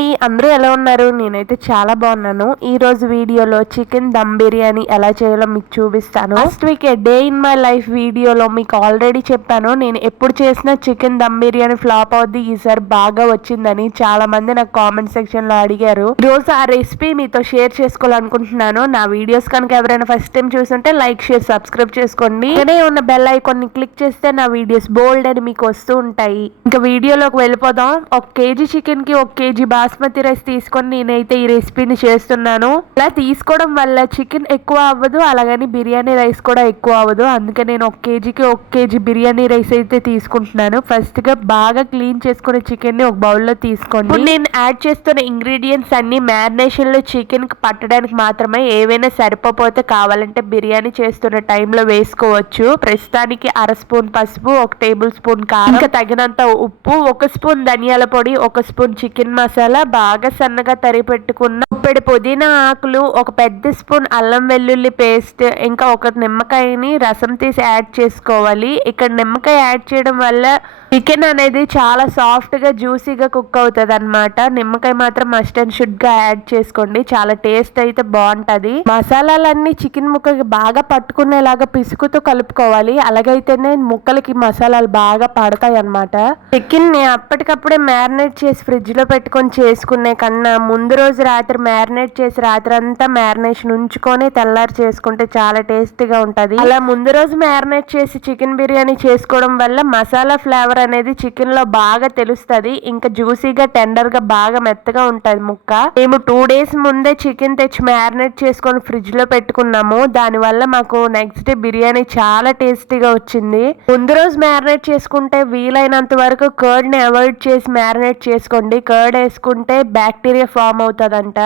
అండి అందరూ ఎలా ఉన్నారు? నేనైతే చాలా బాగున్నాను. ఈ రోజు వీడియోలో చికెన్ దమ్ బిర్యానీ ఎలా చేయాలో మీకు చూపిస్తాను. First week day in my life వీడియోలో మీకు ఆల్రెడీ చెప్పాను. నేను ఎప్పుడు చేసిన చికెన్ దమ్ బిర్యానీ ఫ్లాప్ అవుద్ది. ఈసారి బాగా వచ్చిందని చాలా మంది నాకు కామెంట్ సెక్షన్లో అడిగారు. ఈ రోజు ఆ రెసిపీ మీతో షేర్ చేసుకోవాలనుకుంటున్నాను. నా వీడియోస్ కనుక ఎవరైనా ఫస్ట్ టైం చూసుంటే లైక్ షేర్ సబ్స్క్రైబ్ చేసుకోండి. నేనే ఉన్న బెల్ ఐకాన్ని క్లిక్ చేస్తే నా వీడియోస్ బోల్డ్ అని మీకు వస్తూ ఉంటాయి. ఇంకా వీడియోలోకి వెళ్ళిపోదాం. ఒక కేజీ చికెన్కి ఒక కేజీ బాస్మతి రైస్ తీసుకొని నేనైతే ఈ రెసిపీని చేస్తున్నాను. ఇలా తీసుకోవడం వల్ల చికెన్ ఎక్కువ అవ్వదు అలాగని బిర్యానీ రైస్ కూడా ఎక్కువ అవ్వదు. అందుకే నేను ఒక కేజీకి ఒక కేజీ బిర్యానీ రైస్ అయితే తీసుకుంటున్నాను. ఫస్ట్గా బాగా క్లీన్ చేసుకునే చికెన్ని ఒక బౌల్లో తీసుకోండి నేను యాడ్ చేస్తున్న ఇంగ్రీడియంట్స్ అన్ని మ్యారినేషన్లో చికెన్ పట్టడానికి మాత్రమే ఏవైనా సరిపోతే కావాలంటే బిర్యానీ చేస్తున్న టైంలో వేసుకోవచ్చు. ప్రస్తుతానికి అర స్పూన్ పసుపు ఒక టేబుల్ స్పూన్ కారం ఇంకా తగినంత ఉప్పు ఒక స్పూన్ ధనియాల పొడి ఒక స్పూన్ చికెన్ మసాలా బాగా సన్నగా తరి పెట్టుకున్న ఉప్పెడి పుదీనా ఆకులు ఒక పెద్ద స్పూన్ అల్లం వెల్లుల్లి పేస్ట్ ఇంకా ఒక నిమ్మకాయని రసం తీసి యాడ్ చేసుకోవాలి. ఇక్కడ నిమ్మకాయ యాడ్ చేయడం వల్ల చికెన్ అనేది చాలా సాఫ్ట్గా జ్యూసీగా కుక్ అవుతుంది అనమాట నిమ్మకాయ మాత్రం మస్ట్ అండ్ షుడ్గా యాడ్ చేసుకోండి. చాలా టేస్ట్ అయితే బాగుంటది. మసాలాలన్నీ చికెన్ ముక్కకి బాగా పట్టుకునేలాగా పిసుకుతో కలుపుకోవాలి. అలాగైతేనే ముక్కలకి మసాలాలు బాగా పడతాయి అనమాట చికెన్ని అప్పటికప్పుడే మ్యారినేట్ చేసి ఫ్రిడ్జ్లో పెట్టుకొని చేసుకునే కన్నా ముందు రోజు రాత్రి మ్యారినేట్ చేసి రాత్రి అంతా మ్యారినేషన్ ఉంచుకొని తెల్లారి చేసుకుంటే చాలా టేస్టీగా ఉంటది. అలా ముందు రోజు మ్యారినేట్ చేసి చికెన్ బిర్యానీ చేసుకోవడం వల్ల మసాలా ఫ్లేవర్ అనేది చికెన్లో బాగా తెలుస్తుంది. ఇంకా జ్యూసీగా టెండర్గా బాగా మెత్తగా ఉంటుంది ముక్క. మేము టూ డేస్ ముందే చికెన్ తెచ్చి మ్యారినేట్ చేసుకొని ఫ్రిడ్జ్లో పెట్టుకున్నాము. దాని వల్ల మాకు నెక్స్ట్ డే బిర్యానీ చాలా టేస్టీగా వచ్చింది. ముందు రోజు మ్యారినేట్ చేసుకుంటే వీలైనంత వరకు కర్డ్ని అవాయిడ్ చేసి మ్యారినేట్ చేసుకోండి. కర్డ్ వేసుకుంటే బ్యాక్టీరియా ఫామ్ అవుతుందంట.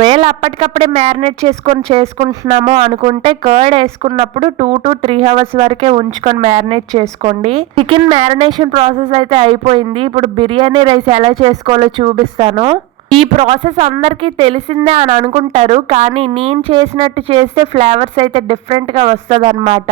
ఒకవేళ అప్పటికప్పుడే మ్యారినేట్ చేసుకొని చేసుకుంటున్నాము అనుకుంటే కర్డ్ వేసుకున్నప్పుడు టూ టు త్రీ అవర్స్ వరకే ఉంచుకొని మ్యారినేట్ చేసుకోండి. చికెన్ మ్యారినేషన్ ప్రాసెస్ అయితే అయిపోయింది. ఇప్పుడు బిర్యానీ రైస్ ఎలా చేసుకోవాలో చూపిస్తాను. ఈ ప్రాసెస్ అందరికీ తెలిసిందే అని అనుకుంటారు. కానీ నేను చేసినట్టు చేస్తే ఫ్లేవర్స్ అయితే డిఫరెంట్గా వస్తుంది అనమాట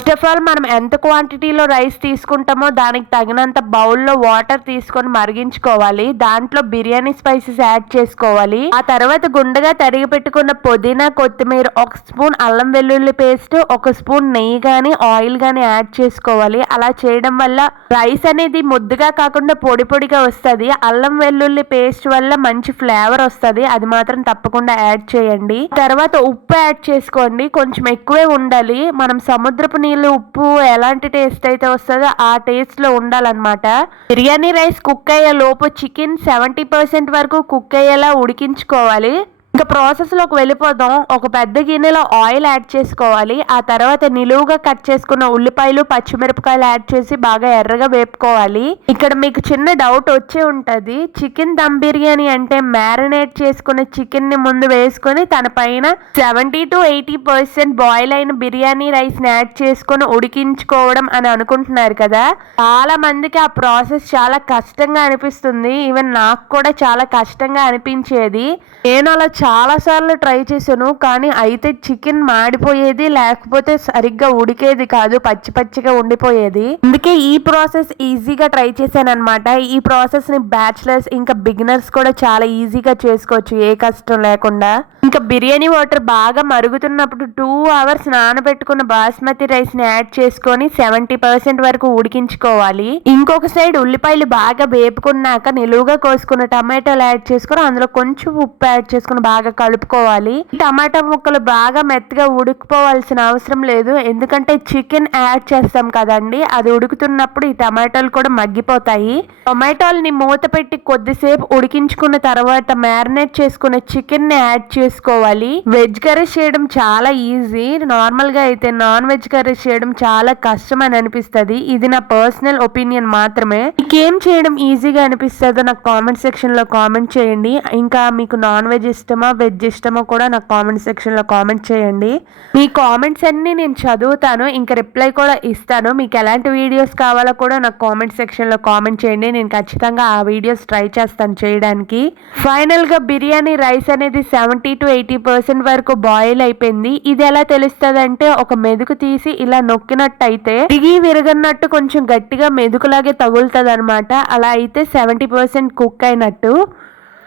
ఫస్ట్ ఆఫ్ ఆల్ మనం ఎంత క్వాంటిటీలో రైస్ తీసుకుంటామో దానికి తగినంత బౌల్లో వాటర్ తీసుకొని మరిగించుకోవాలి. దాంట్లో బిర్యానీ స్పైసెస్ యాడ్ చేసుకోవాలి. ఆ తర్వాత గుండెగా తరిగి పెట్టుకున్న పుదీనా కొత్తిమీర ఒక స్పూన్ అల్లం వెల్లుల్లి పేస్ట్ ఒక స్పూన్ నెయ్యి కానీ ఆయిల్ కానీ యాడ్ చేసుకోవాలి. అలా చేయడం వల్ల రైస్ అనేది ముద్దుగా కాకుండా పొడి పొడిగా వస్తుంది. అల్లం వెల్లుల్లి పేస్ట్ వల్ల మంచి ఫ్లేవర్ వస్తుంది. అది మాత్రం తప్పకుండా యాడ్ చేయండి. తర్వాత ఉప్పు యాడ్ చేసుకోండి. కొంచెం ఎక్కువే ఉండాలి. మనం సముద్రపు నీళ్ళు ఉప్పు ఎలాంటి టేస్ట్ అయితే వస్తుందో ఆ టేస్ట్లో ఉండాలన్నమాట. బిర్యానీ రైస్ కుక్ అయ్యే లోపు చికెన్ సెవెంటీ పర్సెంట్ వరకు కుక్ అయ్యేలా ఉడికించుకోవాలి. ఇంకా ప్రాసెస్లోకి వెళ్ళిపోదాం. ఒక పెద్ద గిన్నెలో ఆయిల్ యాడ్ చేసుకోవాలి. ఆ తర్వాత నిలువుగా కట్ చేసుకున్న ఉల్లిపాయలు పచ్చిమిరపకాయలు యాడ్ చేసి బాగా ఎర్రగా వేపుకోవాలి. ఇక్కడ మీకు చిన్న డౌట్ వచ్చే ఉంటుంది. చికెన్ దమ్ బిర్యానీ అంటే మ్యారినేట్ చేసుకున్న చికెన్ని ముందు వేసుకొని తన పైన seventy to eighty percent boil అయిన బిర్యానీ రైస్ని యాడ్ చేసుకొని ఉడికించుకోవడం అని అనుకుంటున్నారు కదా. చాలా మందికి ఆ ప్రాసెస్ చాలా కష్టంగా అనిపిస్తుంది. ఈవెన్ నాకు కూడా చాలా కష్టంగా అనిపించేది. నేను అలా చాలాసార్లు ట్రై చేశాను కానీ అయితే చికెన్ మాడిపోయేది లేకపోతే సరిగ్గా ఉడికేది కాదు పచ్చి పచ్చిగా ఉండిపోయేది. అందుకే ఈ ప్రాసెస్ ఈజీగా ట్రై చేశాను అనమాట ఈ ప్రాసెస్ని బ్యాచిలర్స్ ఇంకా బిగినర్స్ కూడా చాలా ఈజీగా చేసుకోవచ్చు ఏ కష్టం లేకుండా. ఇంకా బిర్యానీ వాటర్ బాగా మరుగుతున్నప్పుడు టూ అవర్స్ నానబెట్టుకున్న బాస్మతి రైస్ని యాడ్ చేసుకొని సెవెంటీ పర్సెంట్ వరకు ఉడికించుకోవాలి. ఇంకొక సైడ్ ఉల్లిపాయలు బాగా వేపుకున్నాక నిలువుగా కోసుకున్న టమాటాలు యాడ్ చేసుకొని అందులో కొంచెం ఉప్పు యాడ్ చేసుకుని బాగా కలుపుకోవాలి. టమాటా ముక్కలు బాగా మెత్తగా ఉడికిపోవాల్సిన అవసరం లేదు. ఎందుకంటే చికెన్ యాడ్ చేస్తాం కదండి అది ఉడుకుతున్నప్పుడు ఈ టమాటాలు కూడా మగ్గిపోతాయి. టమాటాలని మూత పెట్టి కొద్దిసేపు ఉడికించుకున్న తర్వాత మ్యారినేట్ చేసుకున్న చికెన్ని యాడ్ చేసుకోవాలి. వెజ్ కర్రీస్ చేయడం చాలా ఈజీ నార్మల్గా అయితే నాన్ వెజ్ కర్రీస్ చేయడం చాలా కష్టం అని అనిపిస్తుంది. ఇది నా పర్సనల్ ఒపీనియన్ మాత్రమే. మీకేం చేయడం ఈజీగా అనిపిస్తుందో నాకు కామెంట్ సెక్షన్లో కామెంట్ చేయండి. ఇంకా మీకు నాన్ వెజ్ ఇష్టమా వెజ్ ఇష్టమా కూడా నాకు కామెంట్ సెక్షన్లో కామెంట్ చేయండి. మీ కామెంట్స్ అన్ని నేను చదువుతాను. ఇంకా రిప్లై కూడా ఇస్తాను. మీకు ఎలాంటి వీడియోస్ కావాలో కూడా నాకు కామెంట్ సెక్షన్లో కామెంట్ చేయండి. నేను ఖచ్చితంగా ఆ వీడియోస్ ట్రై చేస్తాను చేయడానికి. ఫైనల్గా బిర్యానీ రైస్ అనేది సెవెంటీ టు ఎయిటీ పర్సెంట్ వరకు బాయిల్ అయిపోయింది. ఇది ఎలా తెలుస్తుంది అంటే ఒక మెదుకు తీసి ఇలా నొక్కినట్టు అయితే దిగి విరగన్నట్టు కొంచెం గట్టిగా మెదుకులాగే తగులుతుంది అనమాట అలా అయితే సెవెంటీ పర్సెంట్ కుక్ అయినట్టు.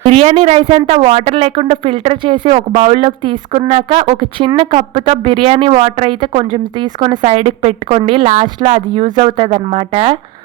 బిర్యానీ రైస్ అంతా వాటర్ లేకుండా ఫిల్టర్ చేసి ఒక బౌల్లోకి తీసుకున్నాక ఒక చిన్న కప్పుతో బిర్యానీ వాటర్ అయితే కొంచెం తీసుకొని సైడ్కి పెట్టుకోండి. లాస్ట్లో అది యూజ్ అవుతుంది అనమాట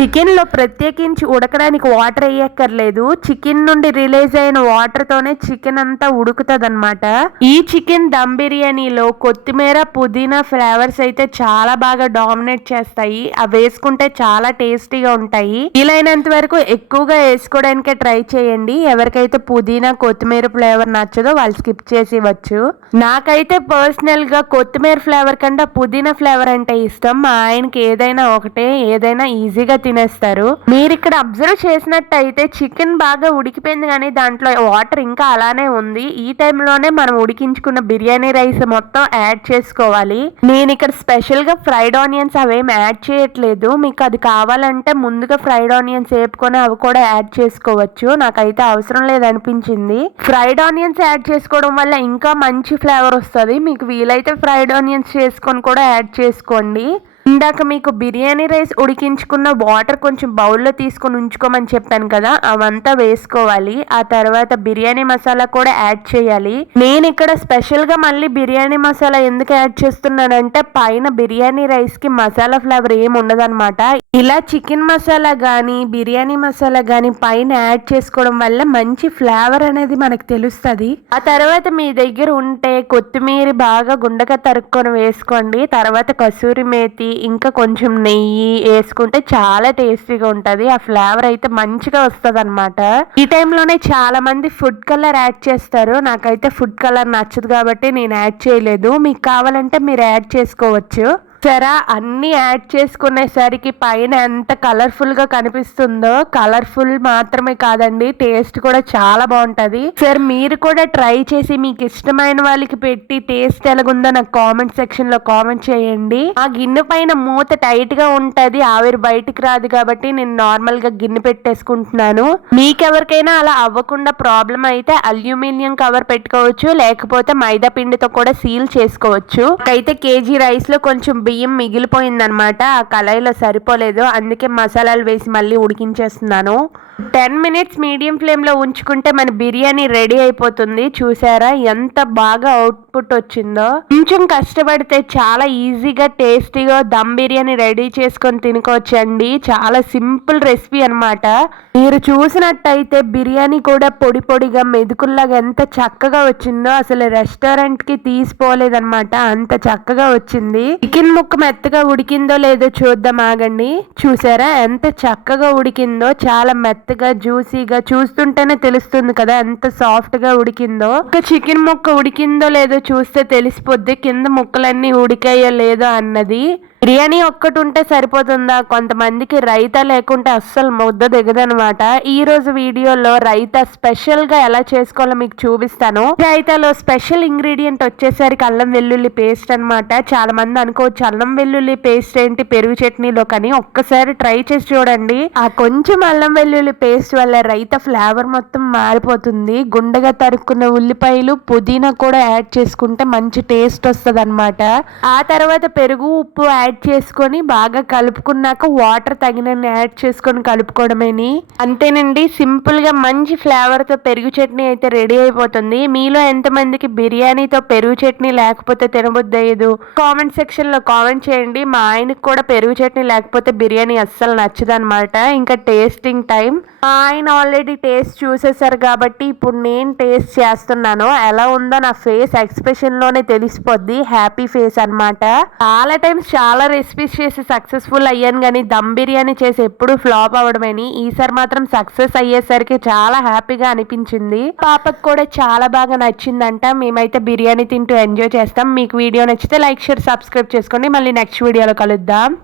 చికెన్లో ప్రత్యేకించి ఉడకడానికి వాటర్ వేయక్కర్లేదు. చికెన్ నుండి రిలీజ్ అయిన వాటర్తోనే చికెన్ అంతా ఉడుకుతుంది అనమాట ఈ చికెన్ దమ్ బిర్యానీలో కొత్తిమీర పుదీనా ఫ్లేవర్స్ అయితే చాలా బాగా డామినేట్ చేస్తాయి. అవి వేసుకుంటే చాలా టేస్టీగా ఉంటాయి. వీలైనంత వరకు ఎక్కువగా వేసుకోవడానికే ట్రై చేయండి. ఎవరికైతే పుదీనా కొత్తిమీర ఫ్లేవర్ నచ్చదో వాళ్ళు స్కిప్ చేసి ఇవ్వచ్చు నాకైతే పర్సనల్గా కొత్తిమీర ఫ్లేవర్ కంటే పుదీనా ఫ్లేవర్ అంటే ఇష్టం. మా ఆయనకి ఏదైనా ఒకటే ఏదైనా ఈజీగా తినేస్తారు. మీరు ఇక్కడ అబ్జర్వ్ చేసినట్టయితే చికెన్ బాగా ఉడికిపోయింది కానీ దాంట్లో వాటర్ ఇంకా అలానే ఉంది. ఈ టైంలోనే మనం ఉడికించుకున్న బిర్యానీ రైస్ మొత్తం యాడ్ చేసుకోవాలి. నేను ఇక్కడ స్పెషల్గా ఫ్రైడ్ ఆనియన్స్ అవేం యాడ్ చేయట్లేదు. మీకు అది కావాలంటే ముందుగా ఫ్రైడ్ ఆనియన్స్ వేపుకొని అవి కూడా యాడ్ చేసుకోవచ్చు. నాకైతే అవసరం లేదని అనిపించింది. ఫ్రైడ్ ఆనియన్స్ యాడ్ చేసుకోవడం వల్ల ఇంకా మంచి ఫ్లేవర్ వస్తుంది. మీకు వీలైతే ఫ్రైడ్ ఆనియన్స్ చేసుకొని కూడా యాడ్ చేసుకోండి. ఇందాక మీకు బిర్యానీ రైస్ ఉడికించుకున్న వాటర్ కొంచెం బౌల్లో తీసుకొని ఉంచుకోమని చెప్పాను కదా అవంతా వేసుకోవాలి. ఆ తర్వాత బిర్యానీ మసాలా కూడా యాడ్ చేయాలి. నేను ఇక్కడ స్పెషల్గా మళ్ళీ బిర్యానీ మసాలా ఎందుకు యాడ్ చేస్తున్నానంటే పైన బిర్యానీ రైస్కి మసాలా ఫ్లేవర్ ఏమి ఉండదన్నమాట. ఇలా చికెన్ మసాలా కానీ బిర్యానీ మసాలా కానీ పైన యాడ్ చేసుకోవడం వల్ల మంచి ఫ్లేవర్ అనేది మనకు తెలుస్తుంది. ఆ తర్వాత మీ దగ్గర ఉంటే కొత్తిమీర బాగా గుండగా తరుక్కొని వేసుకోండి. తర్వాత కసూరి మేతి ఇంకా కొంచెం నెయ్యి వేసుకుంటే చాలా టేస్టీగా ఉంటుంది. ఆ ఫ్లేవర్ అయితే మంచిగా వస్తుంది అనమాట ఈ టైంలోనే చాలా మంది ఫుడ్ కలర్ యాడ్ చేస్తారు. నాకైతే ఫుడ్ కలర్ నచ్చదు కాబట్టి నేను యాడ్ చేయలేదు. మీకు కావాలంటే మీరు యాడ్ చేసుకోవచ్చు. సరే అన్ని యాడ్ చేసుకునేసరికి పైన ఎంత కలర్ఫుల్గా కనిపిస్తుందో కలర్ఫుల్ మాత్రమే కాదండి టేస్ట్ కూడా చాలా బాగుంటుంది. సరే మీరు కూడా ట్రై చేసి మీకు ఇష్టమైన వాళ్ళకి పెట్టి టేస్ట్ ఎలాగుందో నాకు కామెంట్ సెక్షన్లో కామెంట్ చేయండి. ఆ గిన్నె పైన మూత టైట్గా ఆవిరి బయటికి రాదు కాబట్టి నేను నార్మల్గా గిన్నె పెట్టేసుకుంటున్నాను. మీకెవరికైనా అలా అవ్వకుండా ప్రాబ్లం అయితే అల్యూమినియం కవర్ పెట్టుకోవచ్చు లేకపోతే మైదా పిండితో కూడా సీల్ చేసుకోవచ్చు. అయితే కేజీ రైస్లో కొంచెం బియ్యం మిగిలిపోయిందనమాట ఆ కళాయిలో సరిపోలేదు. అందుకే మసాలాలు వేసి మళ్ళీ ఉడికించేస్తున్నాను. టెన్ మినిట్స్ మీడియం ఫ్లేమ్లో ఉంచుకుంటే మన బిర్యానీ రెడీ అయిపోతుంది. చూసారా? ఎంత బాగా అవుట్పుట్ వచ్చిందో. కొంచెం కష్టపడితే చాలా ఈజీగా టేస్టీగా దమ్ బిర్యానీ రెడీ చేసుకొని తినుకోవచ్చండి. చాలా సింపుల్ రెసిపీ అనమాట మీరు చూసినట్టయితే బిర్యానీ కూడా పొడి పొడిగా మెదుకుల్లాగా ఎంత చక్కగా వచ్చిందో. అసలు రెస్టారెంట్కి తీసిపోలేదన్నమాట. అంత చక్కగా వచ్చింది. చికెన్ ముక్క మెత్తగా ఉడికిందో లేదో చూద్దాం ఆగండి. చూసారా? ఎంత చక్కగా ఉడికిందో చాలా మెత్తగా జ్యూసీగా చూస్తుంటేనే తెలుస్తుంది కదా ఎంత సాఫ్ట్గా ఉడికిందో. ఒక చికెన్ ముక్క ఉడికిందో లేదో చూస్తే తెలిసిపోద్ది కింద ముక్కలన్నీ ఉడికాయో లేదో అన్నది. బిర్యానీ ఒక్కటి ఉంటే సరిపోతుందా? కొంతమందికి రైతా లేకుంటే అస్సలు ముద్ద దిగదనమాట. ఈ రోజు వీడియోలో రైతా స్పెషల్గా ఎలా చేసుకోవాలో మీకు చూపిస్తాను. రైతాలో స్పెషల్ ఇంగ్రీడియంట్ వచ్చేసరికి అల్లం వెల్లుల్లి పేస్ట్ అనమాట చాలా మంది అనుకోవచ్చు అల్లం వెల్లుల్లి పేస్ట్ ఏంటి? పెరుగు చట్నీలో కానీ ఒక్కసారి ట్రై చేసి చూడండి. ఆ కొంచెం అల్లం వెల్లుల్లి పేస్ట్ వల్ల రైత ఫ్లేవర్ మొత్తం మారిపోతుంది. గుండెగా తరుక్కున్న ఉల్లిపాయలు పుదీనా కూడా యాడ్ చేసుకుంటే మంచి టేస్ట్ వస్తుంది ఆ తర్వాత పెరుగు ఉప్పు యాడ్ చేసుకొని బాగా కలుపుకున్నాక వాటర్ తగినన్ని యాడ్ చేసుకొని కలుపుకోవడమేని. అంతేనండి సింపుల్గా మంచి ఫ్లేవర్తో పెరుగు చట్నీ అయితే రెడీ అయిపోతుంది. మీలో ఎంతమందికి బిర్యానీతో పెరుగు చట్నీ లేకపోతే తినబుద్దయ్యదు? కామెంట్ సెక్షన్లో కామెంట్ చేయండి. మా ఆయనకు కూడా పెరుగు చట్నీ లేకపోతే బిర్యానీ అస్సలు నచ్చదనమాట ఇంకా టేస్టింగ్ టైం. మా ఆయన ఆల్రెడీ టేస్ట్ చూసేసారు కాబట్టి ఇప్పుడు నేను టేస్ట్ చేస్తున్నాను. ఎలా ఉందో నా ఫేస్ ఎక్స్ప్రెషన్లోనే తెలిసిపోద్ది. హ్యాపీ ఫేస్ అనమాట చాలా టైమ్స్ చాలా రెసిపీస్ చేసి సక్సెస్ఫుల్ అయ్యాను కానీ దమ్ బిర్యానీ చేసి ఎప్పుడు ఫ్లాప్ అవడమని ఈసారి మాత్రం సక్సెస్ అయ్యేసరికి చాలా హ్యాపీగా అనిపించింది. పాపకు కూడా చాలా బాగా నచ్చిందంట. మేమైతే బిర్యానీ తింటూ ఎంజాయ్ చేస్తాం. మీకు వీడియో నచ్చితే లైక్ షేర్ సబ్స్క్రైబ్ చేసుకోండి. మళ్ళీ నెక్స్ట్ వీడియోలో కలుద్దాం.